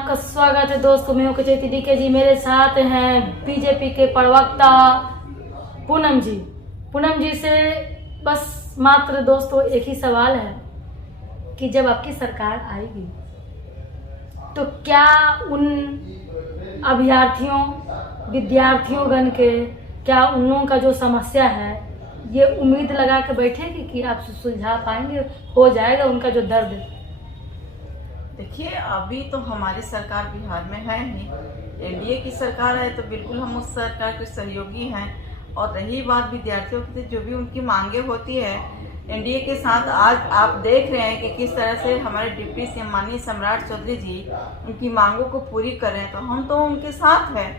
आपका स्वागत है दोस्तों। मैं हूं कचेती डीके जी। मेरे साथ हैं बीजेपी के प्रवक्ता पूनम जी। पूनम जी से बस मात्र दोस्तों एक ही सवाल है कि जब आपकी सरकार आएगी तो क्या उन अभ्यर्थियों विद्यार्थियों गण के क्या उन लोगों का जो समस्या है ये उम्मीद लगा के बैठेगी कि आप सुलझा पाएंगे, हो जाएगा उनका जो दर्द? देखिए, अभी तो हमारी सरकार बिहार में है नहीं, एनडीए की सरकार है तो बिल्कुल हम उस सरकार के सहयोगी हैं। और रही बात विद्यार्थियों की, जो भी उनकी मांगे होती है एनडीए के साथ, आज आप देख रहे हैं कि किस तरह से हमारे डिप्टी सीएम माननीय सम्राट चौधरी जी उनकी मांगों को पूरी कर रहे हैं, तो हम तो उनके साथ हैं।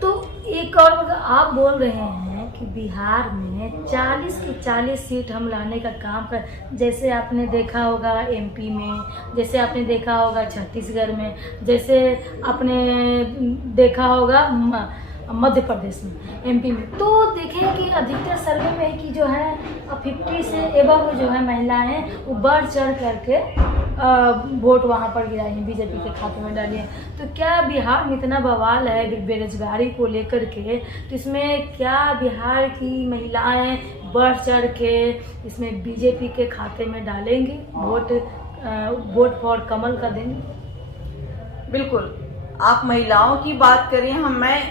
तो एक और आप बोल रहे हैं कि बिहार में 40 की 40 सीट हम लाने का काम कर, जैसे आपने देखा होगा एमपी में, जैसे आपने देखा होगा छत्तीसगढ़ में, जैसे आपने देखा होगा मध्य प्रदेश में, एमपी में। तो देखें कि अधिकतर सर्वे में है कि जो है 50 से एबव जो है महिलाएं वो बढ़ चढ़ करके वोट वहाँ पर गिराई हैं, बीजेपी के खाते में डाली हैं। तो क्या बिहार में इतना बवाल है बेरोजगारी को लेकर के, तो इसमें क्या बिहार की महिलाएं बढ़ चढ़ के इसमें बीजेपी के खाते में डालेंगी, वोट फॉर कमल का देंगी? बिल्कुल, आप महिलाओं की बात करें, मैं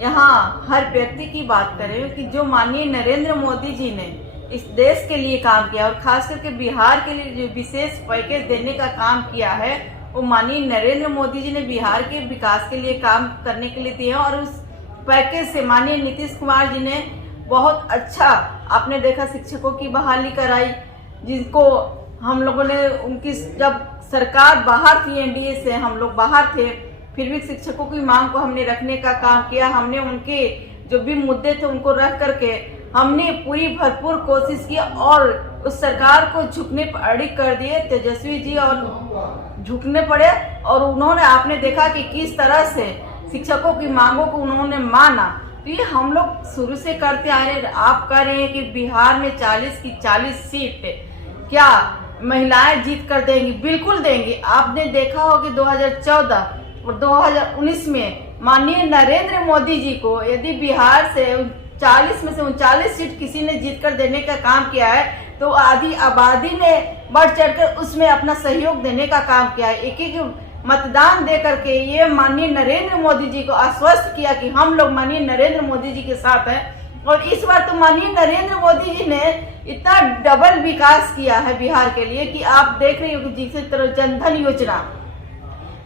यहाँ हर व्यक्ति की बात करें कि जो माननीय नरेंद्र मोदी जी ने इस देश के लिए काम किया और खास करके बिहार के लिए जो विशेष पैकेज देने का काम किया है, वो माननीय नरेंद्र मोदी जी ने बिहार के विकास के लिए काम करने के लिए दिए हैं। और उस पैकेज से माननीय नीतीश कुमार जी ने बहुत अच्छा, आपने देखा, शिक्षकों की बहाली कराई, जिनको हम लोगों ने उनकी, जब सरकार बाहर थी एनडीए से, हम लोग बाहर थे, फिर भी शिक्षकों की मांग को हमने रखने का काम किया। हमने उनके जो भी मुद्दे थे उनको रख करके हमने पूरी भरपूर कोशिश की और उस सरकार को झुकने पर अड़ी कर दिए तेजस्वी जी, और झुकने पड़े। और उन्होंने, आपने देखा कि किस तरह से शिक्षकों की मांगों को उन्होंने माना। तो ये हम लोग शुरू से करते आ रहे हैं। आप कह रहे हैं कि बिहार में 40 की 40 सीट क्या महिलाएं जीत कर देंगी? बिल्कुल देंगी। आपने देखा हो कि 2014 और 2019 में माननीय नरेंद्र मोदी जी को यदि बिहार से 40 में से 39 सीट किसी ने जीत कर देने का काम किया है, तो आधी आबादी ने बढ़ चढ़कर उसमें अपना सहयोग देने का काम किया है। एक एक मतदान दे करके ये माननीय नरेंद्र मोदी जी को आश्वस्त किया कि हम लोग माननीय नरेंद्र मोदी जी के साथ हैं। और इस बार तो माननीय नरेंद्र मोदी जी ने इतना डबल विकास किया है बिहार के लिए कि आप देख रहे हो कि जिस तरह जनधन योजना,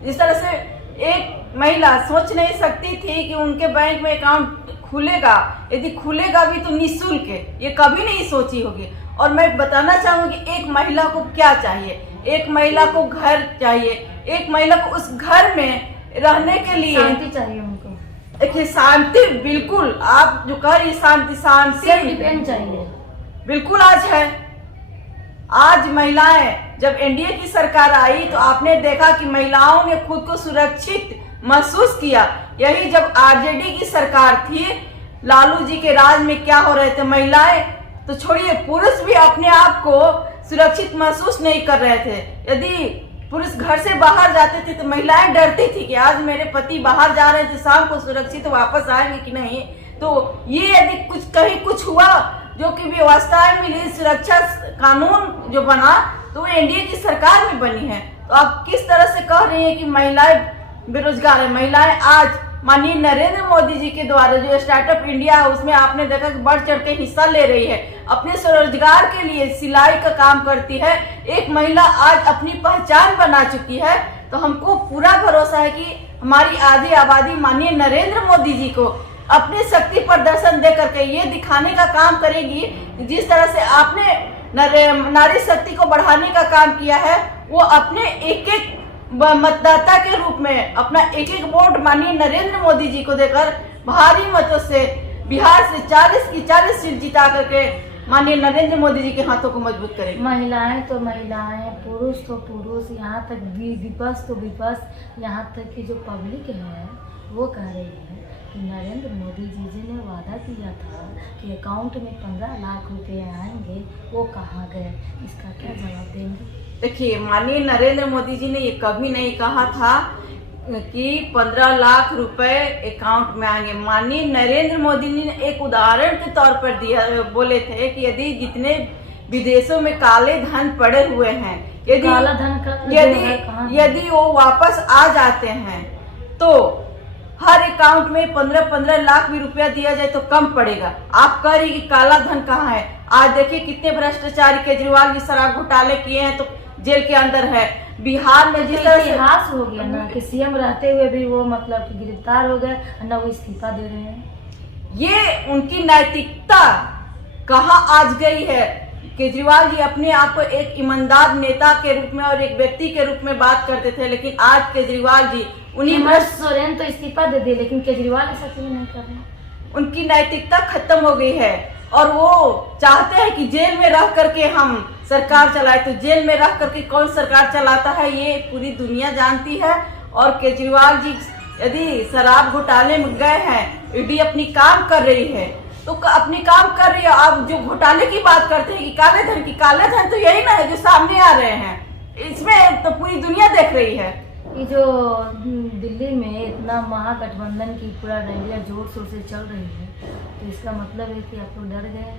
जिस तरह से एक महिला सोच नहीं सकती थी कि उनके बैंक में अकाउंट खुलेगा, यदि खुलेगा भी तो निःशुल्क है, ये कभी नहीं सोची होगी। और मैं बताना चाहूंगी एक महिला को क्या चाहिए। एक महिला को घर चाहिए, एक महिला को उस घर में रहने के लिए शांति चाहिए उनको। देखिए, शांति, बिल्कुल आप जो कह रही, शांति डिपेंड चाहिए, बिल्कुल आज है। आज महिलाएं, जब एनडीए की सरकार आई तो आपने देखा कि महिलाओं ने खुद को सुरक्षित महसूस किया। यही जब आरजेडी की सरकार थी, लालू जी के राज में क्या हो रहे थे, महिलाएं तो छोड़िए, पुरुष भी अपने आप को सुरक्षित महसूस नहीं कर रहे थे। यदि पुरुष घर से बाहर जाते थे तो महिलाएं डरती थी कि आज मेरे पति बाहर जा रहे थे, शाम को सुरक्षित वापस आएंगे कि नहीं। तो ये यदि कहीं कुछ हुआ, जो कि व्यवस्थाएं मिली, सुरक्षा कानून जो बना, तो एनडीए की सरकार में बनी है। तो आप किस तरह से कह रही हैं कि महिलाएं बेरोजगार है? महिलाएं आज माननीय नरेंद्र मोदी जी के द्वारा जो स्टार्टअप इंडिया है, उसमें आपने देखा कि बढ़ चढ़ के हिस्सा ले रही है। अपने स्वरोजगार के लिए सिलाई का काम करती है। एक महिला आज अपनी पहचान बना चुकी है। तो हमको पूरा भरोसा है कि हमारी आधी आबादी माननीय नरेंद्र मोदी जी को अपने शक्ति प्रदर्शन दे करके ये दिखाने का काम करेगी, जिस तरह से आपने नारी शक्ति को बढ़ाने का काम किया है, वो अपने एक एक मतदाता के रूप में अपना एक एक वोट माननीय नरेंद्र मोदी जी को देकर भारी मतों से बिहार से 40 की 40 सीट जिता करके माननीय नरेंद्र मोदी जी के हाथों को मजबूत करेंगे। महिलाएं तो महिलाएं, पुरुष तो पुरुष, यहाँ तक विपक्ष तो विपक्ष, यहाँ तक कि जो पब्लिक है वो कह रही है कि नरेंद्र मोदी जी ने वादा किया था कि अकाउंट में 15 लाख रुपए आएंगे, वो कहाँ गए? इसका क्या जवाब देंगे? देखिए, माननीय नरेंद्र मोदी जी ने ये कभी नहीं कहा था कि 15 लाख रुपए अकाउंट में आएंगे। माननीय नरेंद्र मोदी जी ने एक उदाहरण के तौर पर दिया, बोले थे कि यदि जितने विदेशों में काले धन पड़े हुए हैं, यदि काला धन का यदि वो वापस आ जाते हैं तो हर अकाउंट में 15-15 लाख भी रुपया दिया जाए तो कम पड़ेगा। आप कह रही कि काला धन कहाँ है? आज देखिए कितने भ्रष्टाचारी केजरीवाल जी शराब घोटाले किए हैं तो जेल के अंदर है। बिहार में जिस तरह से इतिहास हो गया ना कि सीएम रहते हुए भी वो मतलब कि गिरफ्तार हो गए, ना वो इस्तीफा दे रहे हैं। ये उनकी नैतिकता कहाँ आज गई है? केजरीवाल जी अपने आप को एक ईमानदार नेता के रूप में और एक व्यक्ति के रूप में बात करते थे, लेकिन आज केजरीवाल जी हेमंत सोरेन तो इस्तीफा दे दिए, लेकिन केजरीवाल ऐसा क्यों नहीं कर रहे? उनकी नैतिकता खत्म हो गई है और वो चाहते हैं कि जेल में रह करके हम सरकार चलाए। तो जेल में रह करके कौन सरकार चलाता है ये पूरी दुनिया जानती है। और केजरीवाल जी यदि शराब घोटाले में गए हैं, ईडी अपनी काम कर रही है तो अपनी काम कर रही है। आप जो घोटाले की बात करते हैं कि काले धन तो यही ना है जो सामने आ रहे हैं, इसमें तो पूरी दुनिया देख रही है। ये जो दिल्ली में इतना महागठबंधन की पूरा रैलियां जोर शोर से चल रही है, तो इसका मतलब है कि आप लोग डर गए?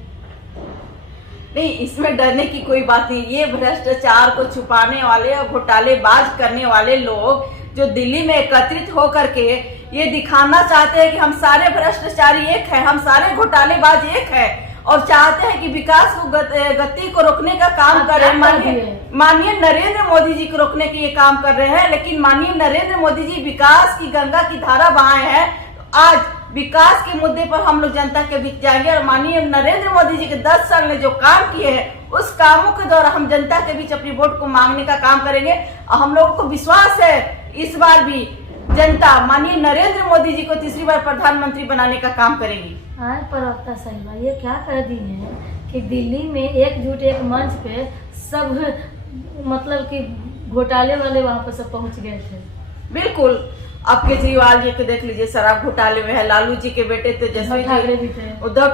नहीं, इसमें डरने की कोई बात नहीं। ये भ्रष्टाचार को छुपाने वाले और घोटालेबाज करने वाले लोग जो दिल्ली में एकत्रित होकर के ये दिखाना चाहते हैं कि हम सारे भ्रष्टाचारी एक हैं, हम सारे घोटालेबाज एक हैं, और चाहते हैं कि विकास को गति को रोकने का काम कर रहे हैं। माननीय नरेंद्र मोदी जी को रोकने के ये काम कर रहे हैं, लेकिन माननीय नरेंद्र मोदी जी विकास की गंगा की धारा बहाए हैं। तो आज विकास के मुद्दे पर हम लोग जनता के बीच जाएंगे और माननीय नरेंद्र मोदी जी के 10 साल में जो काम किए हैं उस कामों के द्वारा हम जनता के बीच अपनी वोट को मांगने का काम करेंगे। और हम लोगों को विश्वास है इस बार भी जनता माननीय नरेंद्र मोदी जी को तीसरी बार प्रधानमंत्री बनाने का काम करेगी। प्रवक्ता साहिबा ये क्या कह दी है कि दिल्ली में एकजुट एक मंच पे सब मतलब कि घोटाले वाले वहां पर सब पहुंच गए थे? बिल्कुल। अब केजरीवाल जी को देख लीजिए, शराब घोटाले में है, लालू जी के बेटे तेजस्वी ठाकरे भी थे, उद्धव,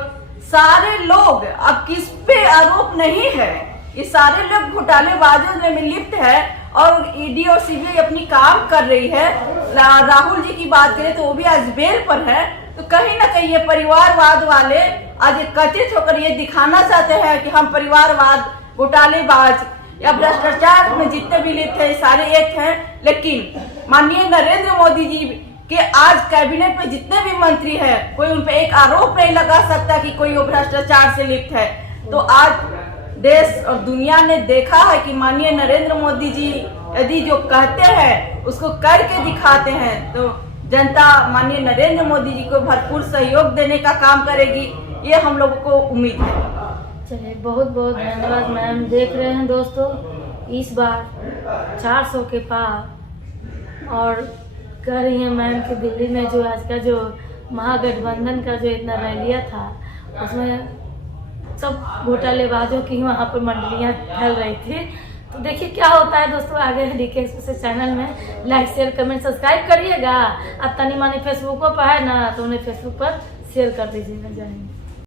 सारे लोग। अब किस पे आरोप नहीं है? ये सारे लोग घोटालेबाजों में लिप्त है और ईडी और सीबीआई अपनी काम कर रही है। राहुल जी की बात करें तो वो भी आज बेल पर है। तो कहीं ना कहीं ये परिवारवाद वाले आज एकत्रित होकर ये दिखाना चाहते हैं कि हम परिवारवाद, घोटालेबाज या भ्रष्टाचार में जितने भी लिप्त है सारे एक हैं। लेकिन माननीय नरेंद्र मोदी जी के आज कैबिनेट में जितने भी मंत्री हैं, कोई उन पे एक आरोप नहीं लगा सकता कि कोई वो भ्रष्टाचार से लिप्त है। तो आज देश और दुनिया ने देखा है कि माननीय नरेंद्र मोदी जी यदि जो कहते हैं उसको करके दिखाते हैं, तो जनता माननीय नरेंद्र मोदी जी को भरपूर सहयोग देने का काम करेगी, ये हम लोगों को उम्मीद है। चलिए, बहुत बहुत धन्यवाद मैम। देख रहे हैं दोस्तों, इस बार 400 के पार और कह रही हैं मैम कि दिल्ली में जो आज का जो महागठबंधन का जो इतना रैलिया था उसमें सब घोटालेबाजों की वहाँ पर मंडलियाँ फैल रही थी। तो देखिए क्या होता है दोस्तों आगे डीके एक्सप्रेस चैनल में। लाइक शेयर कमेंट सब्सक्राइब करिएगा। अब तनी मानी फेसबुक पर है ना, तो उन्हें फेसबुक पर शेयर कर दीजिएगा। जय हिंद।